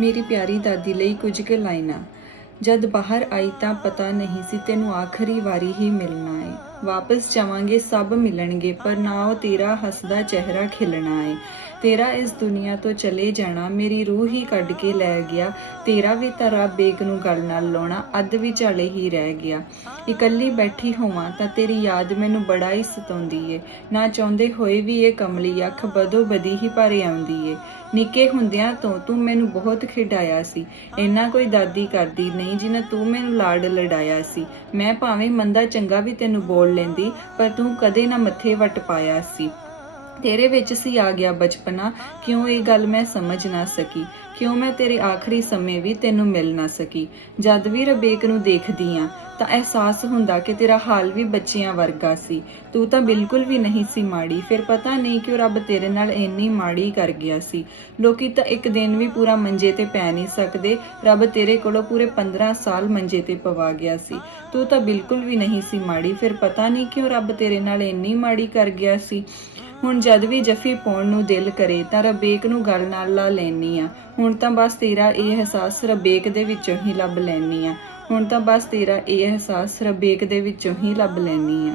ਮੇਰੀ ਪਿਆਰੀ ਦਾਦੀ ਲਈ ਕੁਝ ਕੁ ਲਾਈਨਾਂ। ਜਦ ਬਾਹਰ ਆਈ ਤਾਂ ਪਤਾ ਨਹੀਂ ਸੀ ਤੈਨੂੰ ਆਖਰੀ ਵਾਰੀ ਹੀ ਮਿਲਣਾ ਏ। ਵਾਪਸ ਜਾਵਾਂਗੇ, ਸਭ ਮਿਲਣਗੇ, ਪਰ ਨਾ ਉਹ ਤੇਰਾ ਹੱਸਦਾ ਚਿਹਰਾ ਖਿਲਣਾ ਏ। ਤੇਰਾ ਇਸ ਦੁਨੀਆ ਤੋਂ ਚਲੇ ਜਾਣਾ, ਮੇਰੀ ਰੂਹ ਹੀ ਕੱਢ ਕੇ ਲੈ ਗਿਆ। ਤੇਰਾ ਵੀ ਤਾਂ ਬੇਗ ਨੂੰ ਗੱਲ ਨਾਲ ਲਾਉਣਾ, ਅੱਧ ਵਿਚਾਲੇ ਹੀ ਰਹਿ ਗਿਆ। ਇਕੱਲੀ ਬੈਠੀ ਹੋਵਾਂ ਤਾਂ ਤੇਰੀ ਯਾਦ ਮੈਨੂੰ ਬੜਾ ਹੀ ਸਤਾਉਂਦੀ ਏ। ਨਾ ਚਾਹੁੰਦੇ ਹੋਏ ਵੀ ਇਹ ਕਮਲੀ ਅੱਖ ਬਦੋ ਬਦੀ ਹੀ ਭਰੇ ਆਉਂਦੀ ਏ। ਨਿੱਕੇ ਹੁੰਦਿਆਂ ਤੋਂ ਤੂੰ ਮੈਨੂੰ ਬਹੁਤ ਖਿਡਾਇਆ ਸੀ। ਇੰਨਾ ਕੋਈ ਦਾਦੀ ਕਰਦੀ ਨਹੀਂ ਜਿੰਨਾ ਤੂੰ ਮੈਨੂੰ ਲਾਡ ਲੜਾਇਆ ਸੀ। ਮੈਂ ਭਾਵੇਂ ਮੰਦਾ ਚੰਗਾ ਵੀ ਤੈਨੂੰ ਬੋਲ ਲੈਂਦੀ, ਪਰ ਤੂੰ ਕਦੇ ਨਾ ਮੱਥੇ ਵੱਟ ਪਾਇਆ ਸੀ। ਤੇਰੇ ਵਿੱਚ ਸੀ ਆ ਗਿਆ ਬਚਪਨਾ, ਕਿਉਂ ਇਹ ਗੱਲ ਮੈਂ ਸਮਝ ਨਾ ਸਕੀ? ਕਿਉਂ ਮੈਂ ਤੇਰੇ ਆਖਰੀ ਸਮੇਂ ਵੀ ਤੈਨੂੰ ਮਿਲ ਨਾ ਸਕੀ? ਜਦ ਵੀ ਰਬੇਕ ਨੂੰ ਦੇਖਦੀ ਆ ਤਾਂ ਅਹਿਸਾਸ ਹੁੰਦਾ ਕਿ ਤੇਰਾ ਹਾਲ ਵੀ ਬੱਚਿਆਂ ਵਰਗਾ ਸੀ। ਤੂੰ ਤਾਂ ਬਿਲਕੁਲ ਵੀ ਨਹੀਂ ਸੀ ਮਾੜੀ। ਫਿਰ ਪਤਾ ਨਹੀਂ ਕਿ ਉਹ ਰੱਬ ਤੇਰੇ ਨਾਲ ਇੰਨੀ ਮਾੜੀ ਕਰ ਗਿਆ ਸੀ। ਲੋਕੀ ਤਾਂ ਇੱਕ ਦਿਨ ਵੀ ਪੂਰਾ ਮੰਜੇ ਤੇ ਪੈ ਨਹੀਂ ਸਕਦੇ। ਰੱਬ ਤੇਰੇ ਕੋਲੋਂ ਪੂਰੇ 15 ਸਾਲ ਮੰਜੇ ਤੇ ਪਵਾ ਗਿਆ ਸੀ। ਤੂੰ ਤਾਂ ਬਿਲਕੁਲ ਵੀ ਨਹੀਂ ਸੀ ਮਾੜੀ। ਫਿਰ ਪਤਾ ਨਹੀਂ ਕਿਉਂ ਰੱਬ ਤੇਰੇ ਨਾਲ ਇੰਨੀ ਮਾੜੀ ਕਰ ਗਿਆ ਸੀ। ਹੁਣ ਜਦ ਵੀ ਜੱਫੀ ਪਾਉਣ ਨੂੰ ਦਿਲ ਕਰੇ ਤਾਂ ਰਬੇਕ ਨੂੰ ਗੱਲ ਨਾਲ ਲਾ ਲੈਣੀ ਆ। ਹੁਣ ਤਾਂ ਬਸ ਤੇਰਾ ਇਹ ਅਹਿਸਾਸ ਰਬੇਕ ਦੇ ਵਿੱਚੋਂ ਹੀ ਲੱਭ ਲੈਣੀ ਆ। ਹੁਣ ਤਾਂ ਬਸ ਤੇਰਾ ਇਹ ਅਹਿਸਾਸ ਰਬੇਕ ਦੇ ਵਿੱਚੋਂ ਹੀ ਲੱਭ ਲੈਣੀ ਆ।